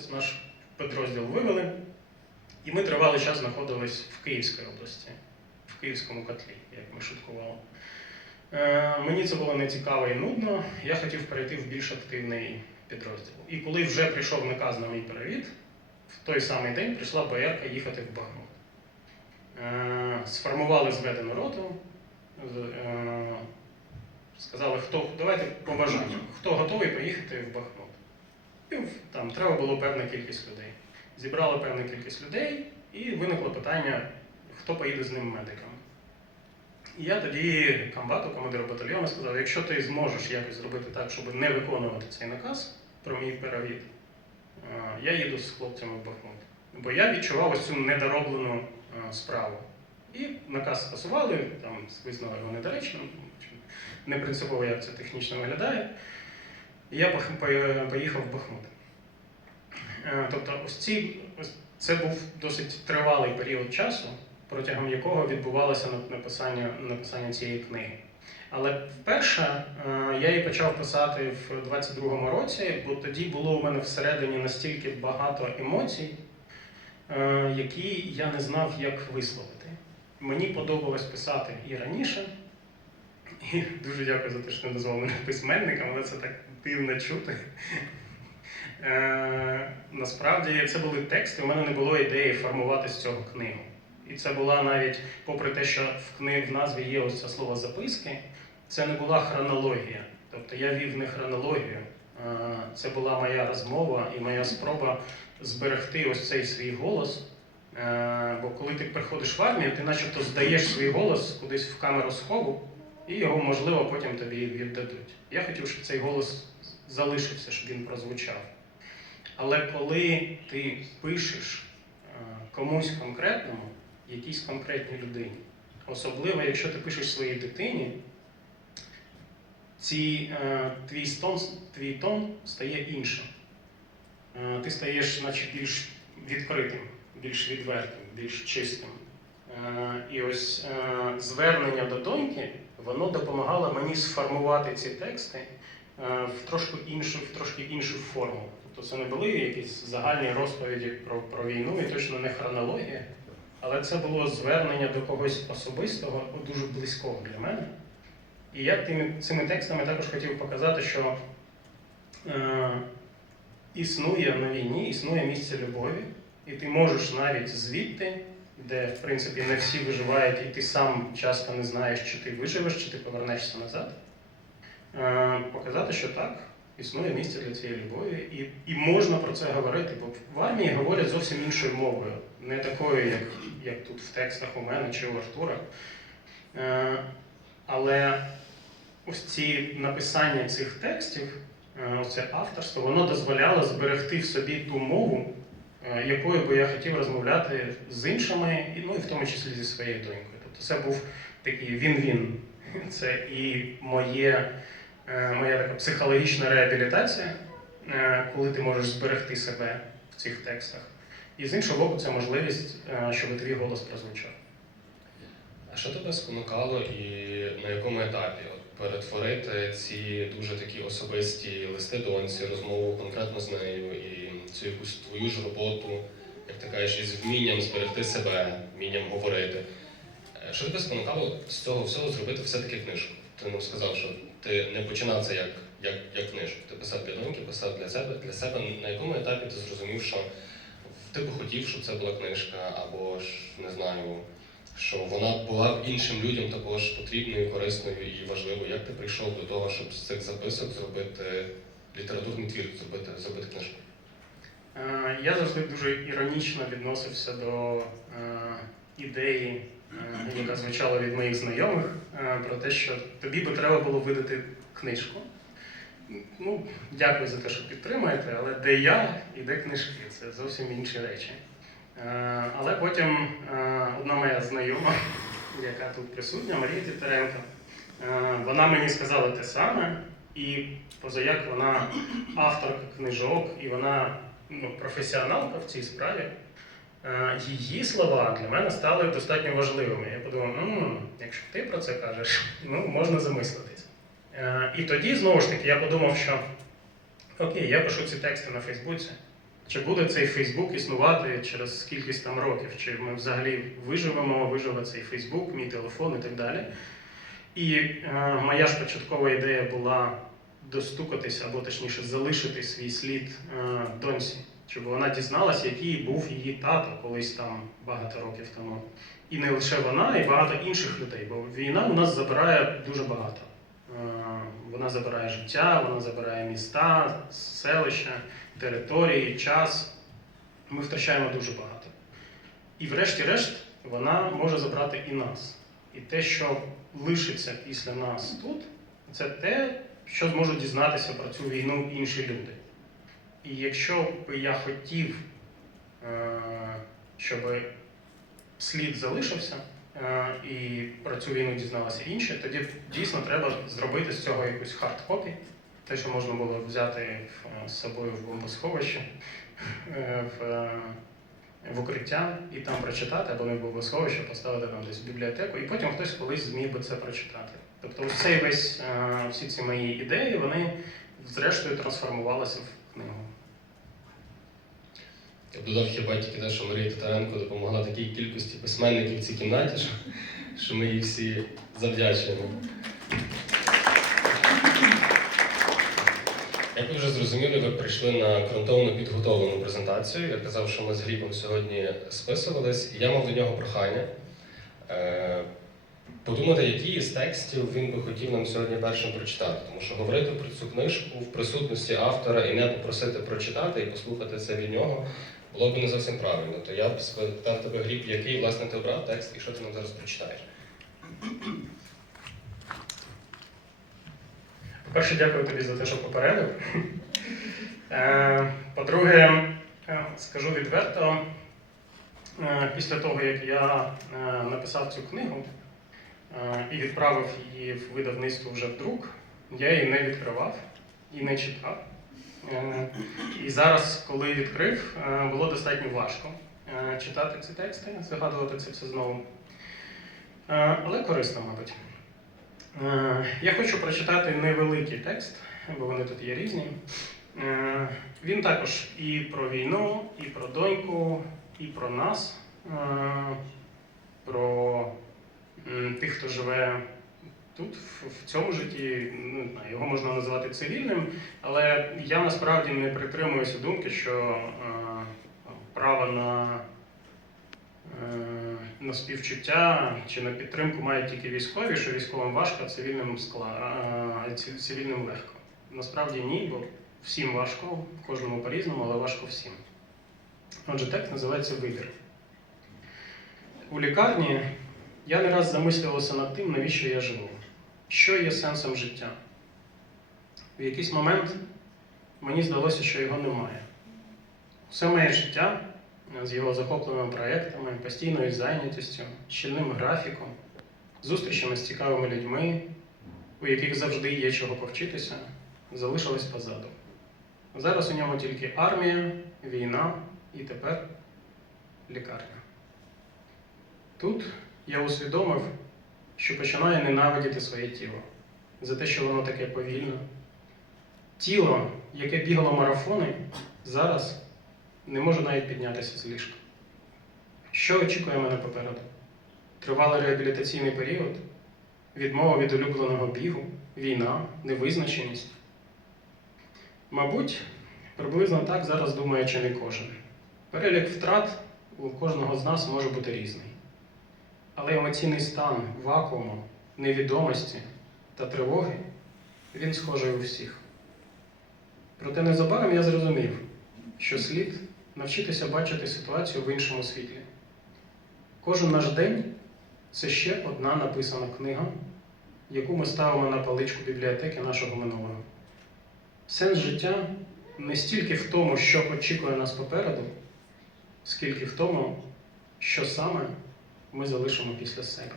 Ось наш підрозділ вивели, і ми тривалий час знаходились в Київській області, в Київському котлі, як ми шуткували. Е, мені це було нецікаво і нудно. Я хотів перейти в більш активний підрозділ. І коли вже прийшов наказ на мій перевід, в той самий день прийшла боярка їхати в Бахмут. Е, сформували зведену роту, е, сказали, хто давайте по бажанню, хто готовий поїхати в Бахмут. І там треба було певна кількість людей. Зібрали певну кількість людей, і виникло питання, хто поїде з ним медиком. І я тоді комбату, командиру батальйону, сказав, якщо ти зможеш якось зробити так, щоб не виконувати цей наказ про мій перевід, е, я їду з хлопцями в Бахмут. Бо я відчував ось цю недороблену е, справу. І наказ скасували, там визнали його недоречним, не принципово, як це технічно виглядає. І я поїхав в Бахмут. Е, Тобто, ось ці, це був досить тривалий період часу, протягом якого відбувалося написання, написання цієї книги. Але вперше е, я її почав писати в 22-му році, бо тоді було у мене всередині настільки багато емоцій, е, які я не знав, як висловити. Мені подобалось писати і раніше. І дуже дякую за те, що не назвав мене письменником, але це так дивно чути. Е, насправді це були тексти, у мене не було ідеї формувати з цього книгу. І це була навіть, попри те, що в книг в назві є ось це слово записки, це не була хронологія. Тобто я вів не хронологію. Е, Це була моя розмова і моя спроба зберегти ось цей свій голос. Е, Бо коли ти приходиш в армію, ти начебто здаєш свій голос кудись в камеру схову, і його, можливо, потім тобі віддадуть. Я хотів, щоб цей голос залишився, щоб він прозвучав. Але коли ти пишеш е, комусь конкретному, якійсь конкретній людині, особливо якщо ти пишеш своїй дитині, ці, е, твій, тон, твій тон стає іншим. Е, ти стаєш, наче більш відкритим, більш відвертим, більш чистим. І ось звернення до доньки, воно допомагало мені сформувати ці тексти в трошки іншу, в трошки іншу форму. Тобто це не були якісь загальні розповіді про, про війну і точно не хронологія, але це було звернення до когось особистого, дуже близького для мене. І я тими, цими текстами також хотів показати, що е, існує на війні, існує місце любові, і ти можеш навіть звідти, де в принципі не всі виживають, і ти сам часто не знаєш, чи ти виживеш, чи ти повернешся назад. Е, показати, що так, існує місце для цієї любові, і, і можна про це говорити, бо в армії говорять зовсім іншою мовою, не такою, як, як тут в текстах у мене чи у Артура. Е, але ось ці написання цих текстів, е, ось це авторство, воно дозволяло зберегти в собі ту мову, якою би я хотів розмовляти з іншими, ну і в тому числі зі своєю донькою. Тобто це був такий він-він. Це і моє, моя така психологічна реабілітація, е, коли ти можеш зберегти себе в цих текстах. І з іншого боку, це можливість, е, щоб твій голос прозвучав. А що тебе спонукало і на якому етапі от, перетворити ці дуже такі особисті листи доньці, розмову конкретно з нею і цю якусь твою ж роботу, як ти кажеш, із вмінням зберегти себе, вмінням говорити? Е, Що тебе спонукало з цього всього зробити все-таки книжку? Ти нам сказав, що ти не починав це як, як, як книжку. Ти писав для доньки, писав для себе, для себе. На якому етапі ти зрозумів, що ти би хотів, щоб це була книжка, або ж не знаю, що вона була б іншим людям також потрібною, корисною і важливою. Як ти прийшов до того, щоб з цих записок зробити літературний твір, зробити, зробити книжку? Е, Я завжди дуже іронічно відносився до е, ідеї, яка звучала від моїх знайомих, е, про те, що тобі би треба було видати книжку. Ну, дякую за те, що підтримуєте, але де я і де книжки це зовсім інші речі. Е, Але потім е, одна моя знайома, яка тут присутня, Марія Тітеренко, е, вона мені сказала те саме, і позаяк вона авторка книжок, і вона ну, професіоналка в цій справі. Е, Її слова для мене стали достатньо важливими. Я подумав, «М, якщо ти про це кажеш, ну можна замислитись. Е, І тоді знову ж таки я подумав, що окей, я пишу ці тексти на Фейсбуці. чи буде цей Фейсбук існувати через кількість там років, чи ми взагалі виживемо, виживе цей Фейсбук, мій телефон і так далі. І е, моя ж початкова ідея була достукатися, або точніше залишити свій слід е, доньці, щоб вона дізналася, який був її тато колись там багато років тому. І не лише вона, і багато інших людей. Бо війна у нас забирає дуже багато. Е, Вона забирає життя, вона забирає міста, селища, території, час. Ми втрачаємо дуже багато. І врешті-решт вона може забрати і нас. І те, що лишиться після нас тут, це те, що зможуть дізнатися про цю війну інші люди. І якщо б я хотів, е, щоб слід залишився е, і про цю війну дізналися інші, тоді дійсно треба зробити з цього якусь хардкопі, те, що можна було взяти в- з собою в бомбосховище, е, в, е, в укриття і там прочитати, або не в бомбосховище, поставити там десь в бібліотеку, і потім хтось колись зміг би це прочитати. Тобто цей весь, е, всі ці мої ідеї, вони зрештою трансформувалися в. Я додав хіба тільки те, що Марія Титаренко допомогла такій кількості письменників в цій кімнаті, що, ми їй всі завдячуємо. Як ви вже зрозуміли, ви прийшли на ґрунтовно підготовлену презентацію. Я казав, що ми з Глібом сьогодні списувались, і я мав до нього прохання. Подумати, які з текстів він би хотів нам сьогодні першим прочитати, тому що говорити про цю книжку в присутності автора і не попросити прочитати і послухати це від нього було б не зовсім правильно. То я б спитав тебе, Гліб, який власне ти обрав текст і що ти нам зараз прочитаєш? По-перше, дякую тобі за те, що попередив. Е, По-друге, е, скажу відверто, е, після того, як я написав цю книгу і відправив її в видавництво вже в друк, я її не відкривав і не читав. Е, І зараз, коли відкрив, е, було достатньо важко е, читати ці тексти, згадувати це все знову. Але корисно, мабуть. Я хочу прочитати невеликий текст, бо вони тут є різні. Він також і про війну, і про доньку, і про нас, про тих, хто живе тут, в- цьому житті. Ну, Його можна назвати цивільним, але я насправді не притримуюся думки, що е, право на е, на співчуття чи на підтримку мають тільки військові, що військовим важко, а цивільним скла... а цивільним легко. Насправді ні, бо всім важко, кожному по-різному, але важко всім. Отже, текст називається Вибір. У лікарні я не раз замислювався над тим, навіщо я живу, що є сенсом життя. В якийсь момент мені здалося, що його немає. Все моє життя з його захопленими проєктами, постійною зайнятістю, щільним графіком, зустрічами з цікавими людьми, у яких завжди є чого повчитися, залишилось позаду. Зараз у ньому тільки армія, війна і тепер лікарня. Тут я усвідомив, що починаю ненавидіти своє тіло за те, що воно таке повільне. Тіло, яке бігало марафони, зараз не можу навіть піднятися з ліжка. Що очікує мене попереду? Тривалий реабілітаційний період, відмова від улюбленого бігу, війна, невизначеність. Мабуть, приблизно так зараз думає чи не кожен. Перелік втрат у кожного з нас може бути різний. Але емоційний стан вакууму, невідомості та тривоги він схожий у всіх. Проте незабаром я зрозумів, що слід навчитися бачити ситуацію в іншому світлі. Кожен наш день це ще одна написана книга, яку ми ставимо на паличку бібліотеки нашого минулого. Сенс життя не стільки в тому, що очікує нас попереду, скільки в тому, що саме ми залишимо після себе.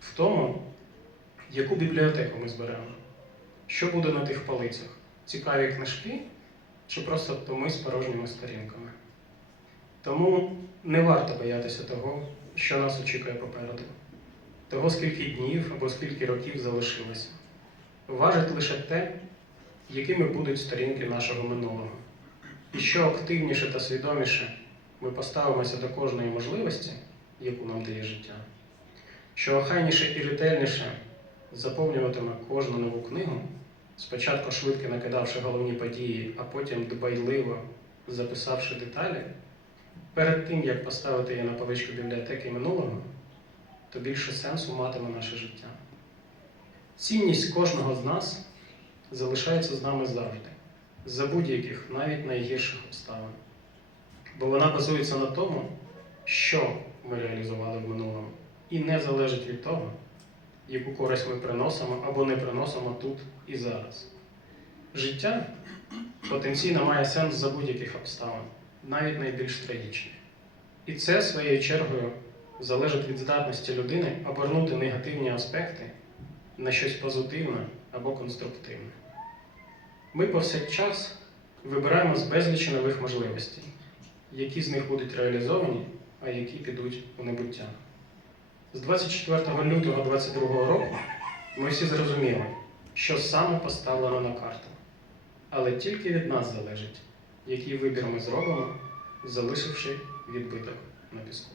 В тому, яку бібліотеку ми зберемо, що буде на тих полицях, цікаві книжки чи просто томи з порожніми сторінками. Тому не варто боятися того, що нас очікує попереду, того, скільки днів або скільки років залишилося. Важить лише те, якими будуть сторінки нашого минулого. І що активніше та свідоміше ми поставимося до кожної можливості, яку нам дає життя, що охайніше і ретельніше заповнюватиме кожну нову книгу, спочатку швидко накидавши головні події, а потім дбайливо записавши деталі, перед тим як поставити її на поличку бібліотеки минулого, то більше сенсу матиме наше життя. Цінність кожного з нас залишається з нами завжди, за будь-яких, навіть найгірших обставин. Бо вона базується на тому, що ми реалізували в минулому, і не залежить від того, яку користь ми приносимо або не приносимо тут і зараз. Життя потенційно має сенс за будь-яких обставин, навіть найбільш трагічних. І це своєю чергою залежить від здатності людини обернути негативні аспекти на щось позитивне або конструктивне. Ми повсякчас вибираємо з безлічі нових можливостей, які з них будуть реалізовані, а які підуть у небуття. З 24 лютого 2022 року ми всі зрозуміли, що саме поставлено на карту. Але тільки від нас залежить, який вибір ми зробимо, залишивши відбиток на піску.